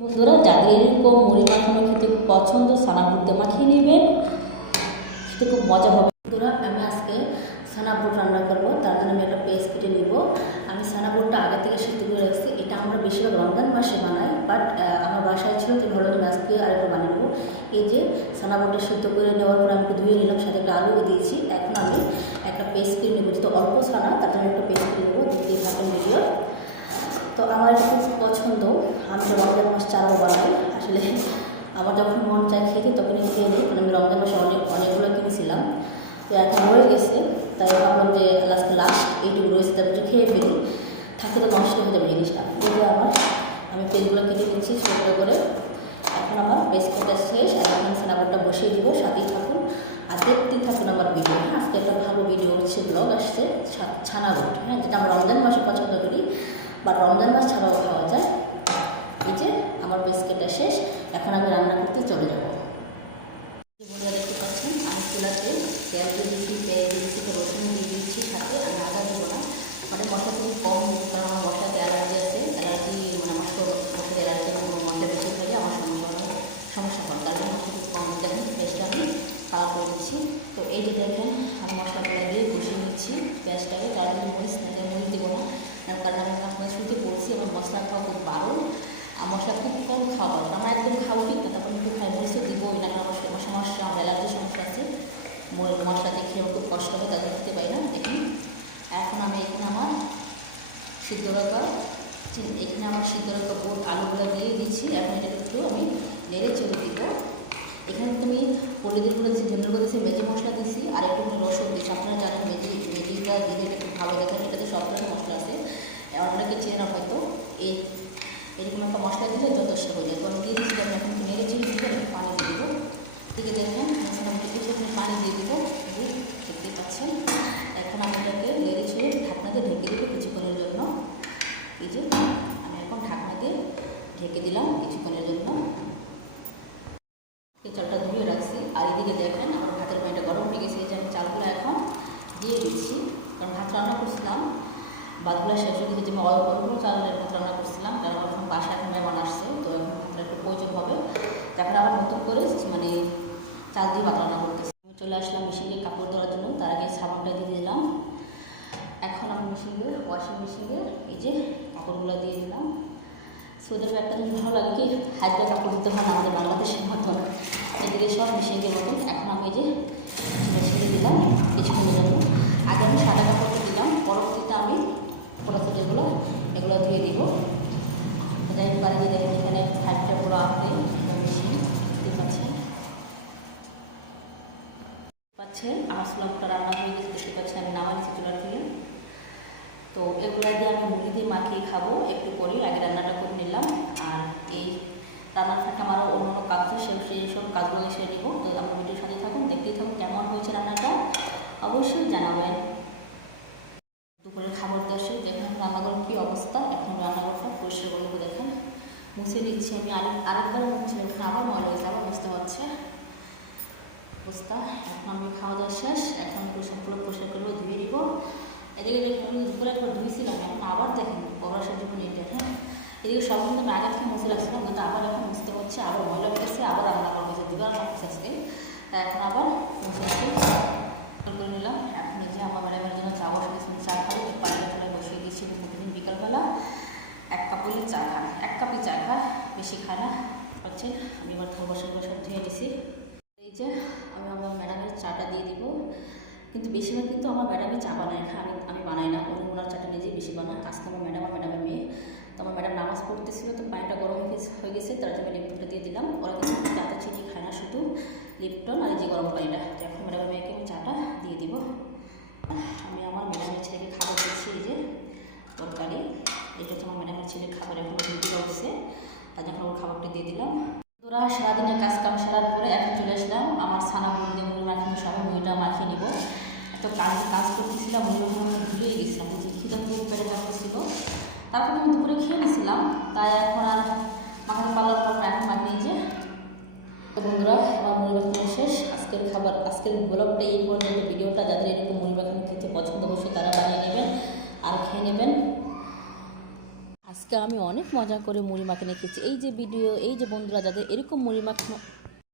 বন্ধুরা, যাদের এরকম মুড়ি মাখানো খেতে খুব পছন্দ, ছানা বুটে মাখিয়ে নেবেন, খেতে খুব মজা হবে। বন্ধুরা, আমি আজকে ছানা বুট রান্না করবো। তার জন্য আমি একটা পেস্ট কেটে নিব। আমি ছানা বুটটা আগে থেকে সিদ্ধ করে রাখছি। এটা আমরা বেশিরভাগ রমজান মাসে বানাই, বাট আমার বাসায় ছিল তো ভালো আমি আজকে আরেকবার বানিয়ে নেবো। এই যে ছানা বুটটা সিদ্ধ করে নেওয়ার পর আমি ধুয়ে নিলাম, সাথে একটা আলু দিয়েছি। এখন আমি একটা পেস্ট করে নেবো, যেহেতু অল্প ছানা তার জন্য একটা পেস্ট করে নেবো। দেখতেই থাকেন ভিডিও। তো আমার খুব পছন্দ, আমি তো রমজান মাস চালও বানাই। আসলে আমার যখন মন চায় খেতে তখনই খেয়ে নিই, কারণ আমি রমজান মাসে অনেকগুলো কিনেছিলাম। তো এখন রয়ে গেছে, তাই ভাবলাম যে লাস্ট এইটুকু রয়েছে, তারপরে খেয়ে ফেলি, থাকতে তো নষ্ট হয়ে যাবে জিনিসটা। এই যে আমি পেস্টগুলো কেটে নিচ্ছি ছোটো করে। এখন আমার পেস্ট কাটা শেষ। এখন ছানাগুলোটা বসিয়ে দিব, সাথেই থাকুন আর দেখতেই থাকুন আমার ভিডিও। আজকে একটা ভালো ভিডিও হচ্ছে, ব্লগ আসছে ছানা বুট, হ্যাঁ, যেটা আমরা রমজান মাসে পছন্দ করি বা রমজান মাস ছাড়াও খাওয়া যায়। এই যে আমার বিস্কিটটা শেষ, এখন আমি রান্না করতে চলে যাব। বন্ধুরা, দেখতে পাচ্ছেন আমি চুলাতে তেল দিয়ে দিচ্ছি, পেঁয়াজ দিয়ে দিচ্ছি, রসুন দিয়ে দিচ্ছি, সাথে আমি আদা দেবো না, মানে মশলা খুব কম, কারণ আমার মশলাতে অ্যালার্জি আছে। অ্যালার্জি মানে আমার মশলাতে অ্যালার্জি, মশলা বেশি খাইলে আমার সমস্যা হয়, তার জন্য খুব কম দেখেন পেঁয়াজটা আমি কালার করে দিচ্ছি। তো এই যে দেখেন আমি মশলাগুলো দিয়ে কষিয়ে নিচ্ছি পেঁয়াজটাকে। তার জন্য মরিচ দেবো না, কারণ আমি আপনার শুরুতে বলছি আমার মশলা খাওয়া খুব বারণ, আর মশলা খুব কম খাওয়া বারণ। আমরা একদম খাবো ঠিক না, তারপর একটু খাই মরিচ দিবই না, কারণ আমার সমস্যা, আমার অ্যালার্জির সমস্যা আছে। মশলা দেখে আমার খুব কষ্ট হয়, তাদের খেতে পাই না। দেখুন এখন আমি এখানে আমার সিদ্ধ রাখা বুট আলুগুলো দিয়ে দিচ্ছি। এখন এটা একটু আমি নেড়ে চেড়ে দিব। এখানে তুমি হলুদের গুঁড়ো দিচ্ছি, ধনের গুঁড়ো দিচ্ছি, মেজি মশলা দিচ্ছি, আর একটু রসুন দিচ্ছি। আপনারা জানেন মেজিটা দিলে একটু ভালো দেখেন, এটাতে সব রকম মশলা আছে, অনেকে চেনে না হয়তো। এরকম একটা মশলা দিলে যথেষ্ট হয়ে যায়। তো আমি দিয়ে দিচ্ছি, আমি এখন একটু নেড়ে চেড়ে দিতে আমি পানি দিয়ে দেবো। থেকে দেখেন মোটামুটি সেখানে পানি দিয়ে দেবো, দেখতে পাচ্ছেন। এখন আমি এটাকে নেড়ে ছেড়ে ঢাকনাতে ঢেকে দেবো কিছুক্ষণের জন্য। এই যে আমি এখন ঢাকনাতে ঢেকে দিলাম কিছুক্ষণের জন্য। চালটা ধুয়ে রাখছি, আর এদিকে দেখেন আমার ভাতের পানিটা গরম হয়ে গেছে। এই যে আমি চালগুলো এখন দিয়ে দিচ্ছি, কারণ ভাত রান্না করছিলাম, ভাতগুলো শেষ হয়ে গেছে। যে আমি অল্প চালের ভাত রান্না করছিলাম, কারণ এখন বাসায় এখন মেহমান আসছে, তো এখন ভাতটা একটু প্রয়োজন হবে। এখন আবার নতুন করে মানে চাল দিয়ে ভাত রান্না করতেছি। আমি চলে আসলাম মেশিনে কাপড় ধোয়ার জন্য, তার আগে সাবানটা দিয়ে দিলাম। এখন আমি ওয়াশিং মেশিনে এই যে কাপড়গুলো দিয়ে দিলাম। ওদের একটা জিনিস ভালো লাগে কি, হাত দিয়ে কাপড় দিতে হয় না আমাদের বাংলাদেশের মতন, এদিকে সব মেশিনের মতন। এখন আমি এই যে মেশিনে দিলাম কিছুক্ষণের জন্য। আগে আমি সাদা কাপড়টা দিলাম, পরবর্তীতে আমি পোড়াতে যেগুলো এগুলো ধুয়ে দিব। যাই পারে যে দেখেন এখানে হাতটা পুরো আপনি মেশিন দিতে পাচ্ছেন আমার সুলামটা রান্না হয়ে গেছে, দেখতে পাচ্ছেন আমি নামাই দিচ্ছি চুলার থেকে। তো এগুলো দিয়ে আমি মুড়ি দিয়ে মাখিয়ে খাবো একটু পরে, আগে রান্নাটা করে নিলাম। আর এই রান্নার ফাঁকে আমারও অন্য কাজ আছে, সেই সব কাজগুলো সেরে নেবো। তো আমার ভিডিওর সাথে থাকুন, দেখতেই থাকুন কেমন হয়েছে রান্নাটা, অবশ্যই জানাবেন। দুপুরের খাবার দেশে দেখেন রান্নাঘর কী অবস্থা। এখন রান্নাঘরটা পরিষ্কার করবো, দেখেন মুছে দিচ্ছি আমি। আরেকবার মুছে এখানে আবার ময়লা হয়েছে, আবার বুঝতে পারছে অবস্থা। এখন আমি খাওয়া দাওয়া শেষ, এখন সম্পূর্ণ পরিষ্কার করবো, ধুয়ে দিব। এদিকে দেখুন আমি দুপুরে একবার ধুয়েছিলাম, এখন আবার দেখেন পড়াশোনার জন্য নিয়ে দেখেন। এদিকে সব কিন্তু আমি আগে থেকে মুছে রাখছিলাম, কিন্তু আবার এখন মুছতে হচ্ছে, আবার ময়লা হয়েছে, আবার রান্না করা হয়েছে, দুবার রান্না করছে আজকে। এখন আবার মুছে করে নিলাম। এখন এই যে আমার ম্যাডামের জন্য চা বসে চা খাবো, পানিটা ফেলে বসিয়ে দিচ্ছি। প্রতিদিন বিকালবেলা 1 কাপই চা খান, 1 কাপই চা খায়, বেশি খায় না হচ্ছে। আমি এবার বসে ধুয়ে দিছি। এই যে আমি আমার ম্যাডামের চাটা দিয়ে দিব, কিন্তু বেশিরভাগ কিন্তু আমার ম্যাডামই চা বানায়, আমি বানাই না, ওনার চাটা নিজেই বেশি বানায়। আজকে আমার ম্যাডামের মেয়ে, তো আমার ম্যাডাম নামাজ পড়তেছিল, তো পানিটা গরম হয়ে গেছে, তার জন্য লিপটনটা দিয়ে দিলাম। ওরা কিন্তু চাটা চিনি খায় না, শুধু লিপটন আর এই যে গরম পানিটা। তো এখন ম্যাডামের মেয়েকে আমি চাটা দিয়ে দিব। আমি আমার ম্যাডামের ছেলেকে খাবার দিচ্ছি, এই যে তরকারি, এটা হচ্ছে আমার ম্যাডামের ছেলের খাবার। এখন রুটি উঠছে, তার জন্য ওর খাবারটা দিয়ে দিলাম। তোরা সারাদিনের কাজ কাম সারার পরে এখন চলে আসলাম আমার ছানা বুট দিয়ে মুড়ি মাখানো, সবাই মুড়িটা মাখিয়ে নিব। এত কাজ করতেছিলাম, মুড়ি মাখানো ভুলেই গেছিলাম, বুঝি খিদে খুব পেটে থাকতেছিল। তারপরে আমি দুপুরে খেয়ে নিয়েছিলাম, তাই এখন আর মাখানো পালার পর এখন মাখিয়ে যে। তো বন্ধুরা, আমার মুড়ি মাখানো শেষ। আজকের ব্লগটা এই পর্যন্ত। ভিডিওটা যাদের এরকম মুড়ি মাখানো খেতে পছন্দ অবশ্যই তারা বানিয়ে নেবেন আর খেয়ে নেবেন। আজকে আজকে আমি অনেক মজা করে মুড়ি মাখানো খেয়েছি। এই যে বন্ধুরা যাদের এরকম মুড়ি মাখানো